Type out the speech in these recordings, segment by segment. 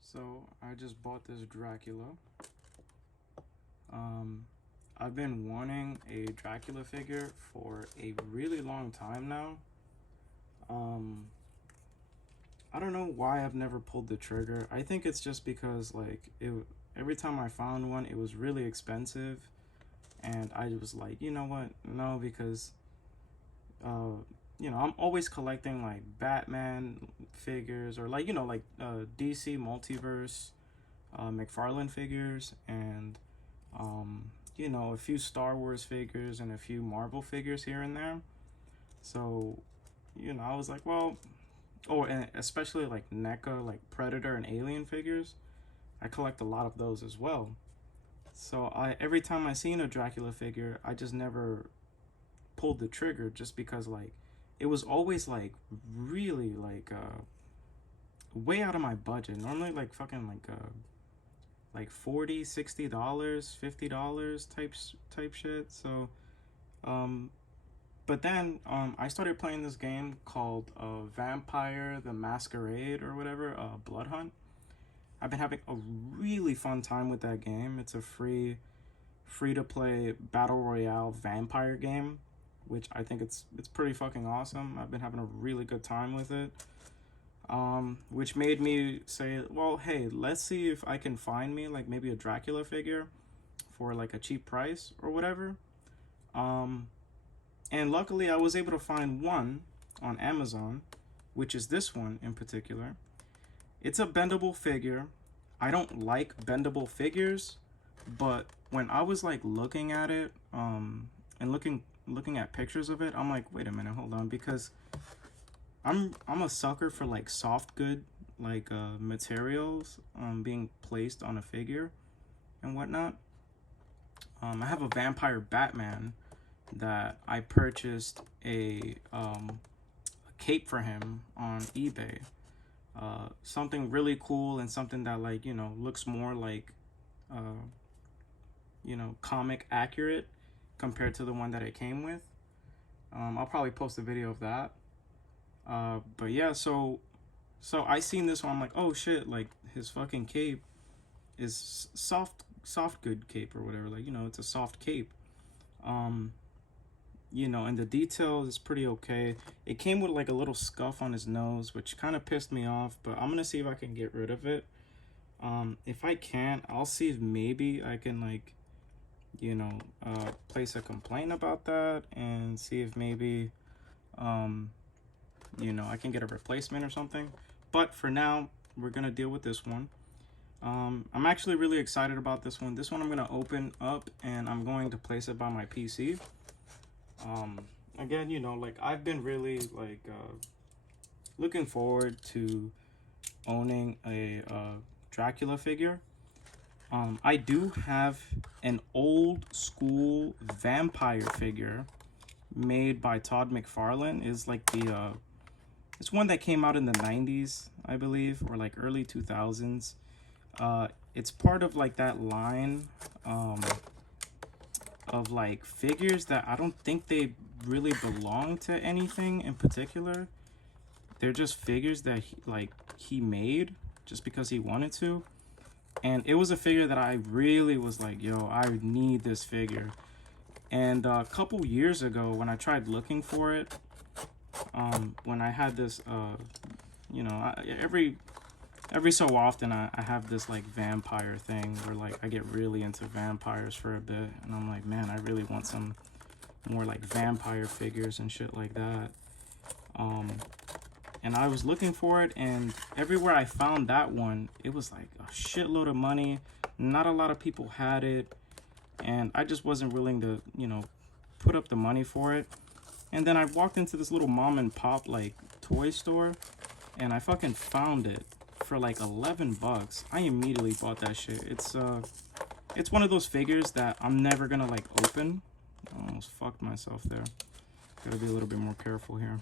So I just bought this Dracula. I've been wanting a Dracula figure for a really long time now. I don't know why I've never pulled the trigger. I think it's just because every time I found one, it was really expensive, and I was like, you know what? No, because I'm always collecting like Batman figures or DC Multiverse, McFarlane figures, and a few Star Wars figures and a few Marvel figures here and there. So, I was like, well, and especially like NECA, like Predator and Alien figures. I collect a lot of those as well. So every time I seen a Dracula figure, I just never pulled the trigger, just because it was always really way out of my budget. Normally fucking like $40, $60, $50 type shit. So but then I started playing this game called Vampire the Masquerade or whatever, Blood Hunt. I've been having a really fun time with that game. It's a free to play battle royale vampire game, which I think it's pretty fucking awesome. I've been having a really good time with it. Which made me say, well, hey, let's see if I can find me like maybe a Dracula figure for like a cheap price or whatever. And luckily I was able to find one on Amazon, which is this one in particular. It's a bendable figure. I don't like bendable figures, but when I was like looking at it, and looking at pictures of it, I'm like, wait a minute, hold on, because I'm a sucker for like soft good materials being placed on a figure and whatnot. I have a vampire Batman that I purchased a cape for him on eBay. Something really cool and something that looks more like comic accurate compared to the one that it came with. I'll probably post a video of that. But yeah, so I seen this one, I'm like, oh shit, like his fucking cape is soft good cape or whatever, it's a soft cape. And the detail is pretty okay. It came with like a little scuff on his nose, which kind of pissed me off, but I'm gonna see if I can get rid of it. If I can't, I'll see if maybe I can place a complaint about that and see if maybe I can get a replacement or something. But for now, we're gonna deal with this one. I'm actually really excited about this one. This one I'm gonna open up and I'm going to place it by my PC. Again, I've been really looking forward to owning a Dracula figure. I do have an old school vampire figure made by Todd McFarlane. Is like it's one that came out in the 90s, I believe, or like early 2000s. It's part of like that line of like figures that I don't think they really belong to anything in particular. They're just figures that he made just because he wanted to. And it was a figure that I really was like, yo, I need this figure. And a couple years ago when I tried looking for it, when I had this every so often I have this like vampire thing where like I get really into vampires for a bit, and I'm like, man, I really want some more like vampire figures and shit like that. And I was looking for it, and everywhere I found that one, it was like a shitload of money. Not a lot of people had it, and I just wasn't willing to put up the money for it. And then I walked into this little mom and pop like toy store, and I fucking found it for like $11. I immediately bought that shit. it's one of those figures that I'm never gonna like open. I almost fucked myself there. Gotta be a little bit more careful here.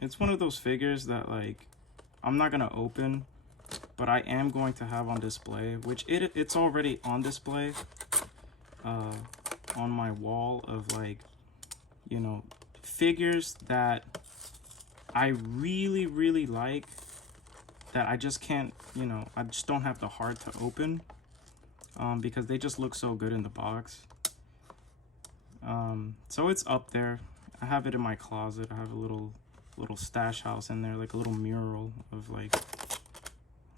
It's one of those figures that like I'm not gonna open, but I am going to have on display, which it's already on display on my wall of like, you know, figures that I really, really like, that I just can't, you know, I just don't have the heart to open because they just look so good in the box. So it's up there. I have it in my closet. I have a little stash house in there, like a little mural of like,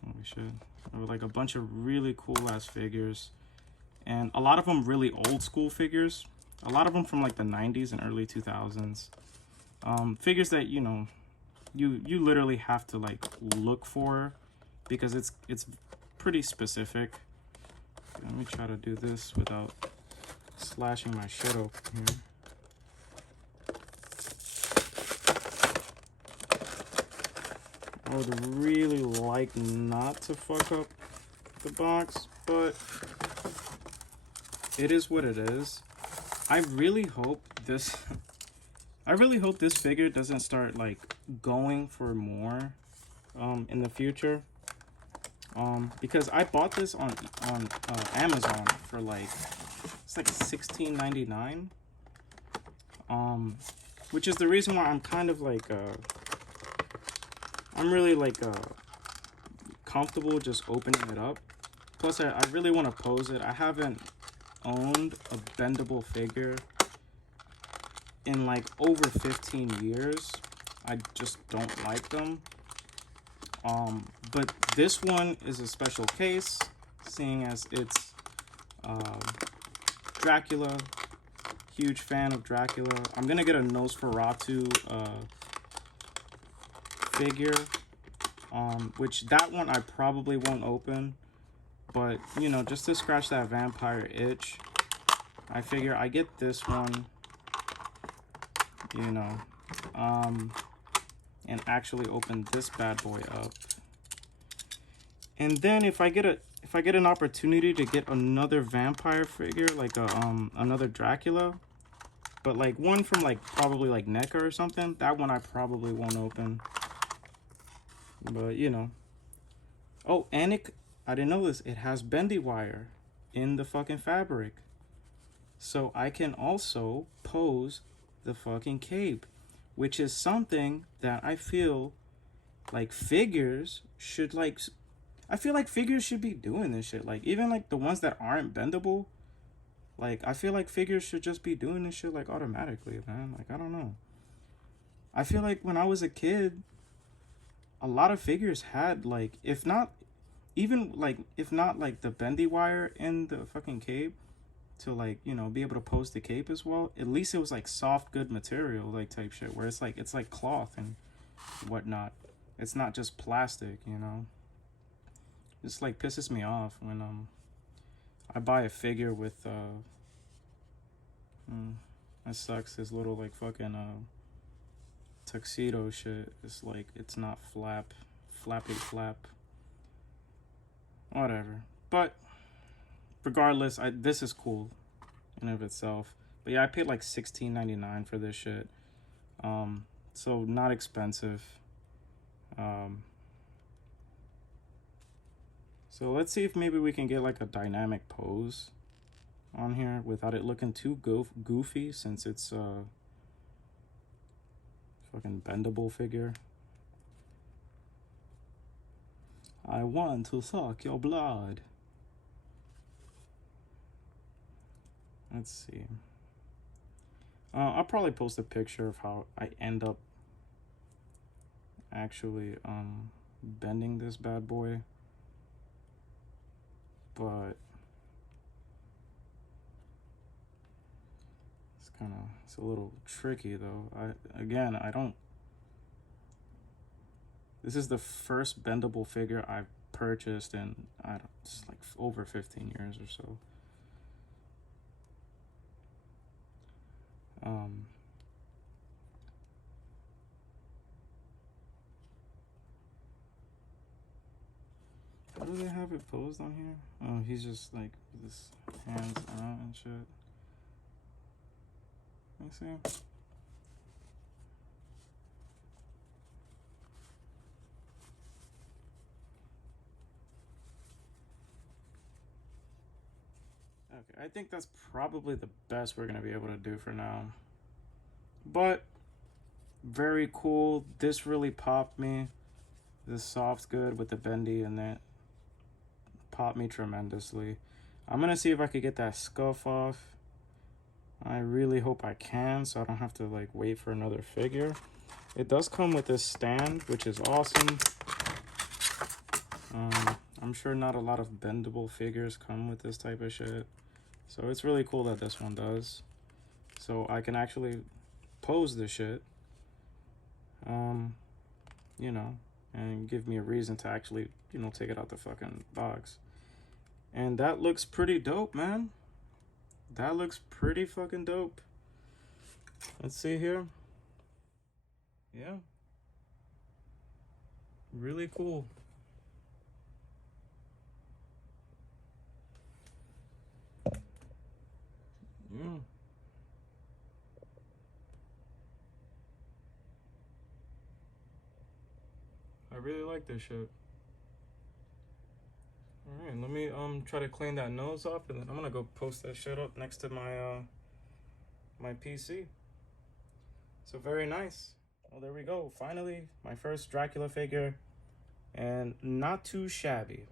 holy shit, of like a bunch of really cool ass figures, and a lot of them really old school figures. A lot of them from like the 90s and early 2000s. Figures that, you know, you literally have to like look for because it's pretty specific. Let me try to do this without slashing my shit open here. I would really like not to fuck up the box, but it is what it is. I really hope this figure doesn't start like going for more in the future. Because I bought this on Amazon for like, it's like $16.99. Which is the reason why I'm kind of like I'm really like comfortable just opening it up. Plus I really want to pose it. I haven't owned a bendable figure in like over 15 years. I just don't like them. But this one is a special case, seeing as it's Dracula. Huge fan of Dracula. I'm gonna get a Nosferatu figure, which that one I probably won't open, but you know, just to scratch that vampire itch, I figure I get this one, you know, and actually open this bad boy up. And then if I get an opportunity to get another vampire figure, like another Dracula, but like one from like probably like NECA or something, that one I probably won't open. But you know. Oh, and I didn't know this, it has Bendi wire in the fucking fabric. So I can also pose the fucking cape, which is something that I feel like figures should like, I feel like figures should be doing this shit. Like even like the ones that aren't bendable, like I feel like figures should just be doing this shit like automatically, man. Like I don't know. I feel like when I was a kid, a lot of figures had like, if not like the bendy wire in the fucking cape to like, you know, be able to pose the cape as well, at least it was like soft good material like type shit, where it's like cloth and whatnot. It's not just plastic, you know. It's like pisses me off when I buy a figure with that sucks, this little like fucking tuxedo shit. It's like, it's not flappy flap, whatever. But regardless, this is cool in of itself. But yeah, I paid like $16.99 for this shit. So not expensive. So let's see if maybe we can get like a dynamic pose on here without it looking too goofy, since it's a fucking bendable figure. I want to suck your blood. Let's see. I'll probably post a picture of how I end up actually bending this bad boy. But it's a little tricky though. I don't, this is the first bendable figure I've purchased in, it's like over 15 years or so. How do they have it posed on here? Oh, he's just like with his hands out and shit. Let me see. Okay, I think that's probably the best we're gonna be able to do for now. But very cool. This really popped me. This soft good with the bendy and that popped me tremendously. I'm gonna see if I could get that scuff off. I really hope I can, so I don't have to like wait for another figure. It does come with this stand, which is awesome. I'm sure not a lot of bendable figures come with this type of shit, so it's really cool that this one does. So I can actually pose this shit, you know, and give me a reason to actually, you know, take it out the fucking box. And that looks pretty dope, man. That looks pretty fucking dope. Let's see here. Yeah. Really cool. Yeah. I really like this shit. Alright, let me try to clean that nose off, and then I'm gonna go post that shit up next to my my PC. So very nice. Well, there we go. Finally, my first Dracula figure, and not too shabby.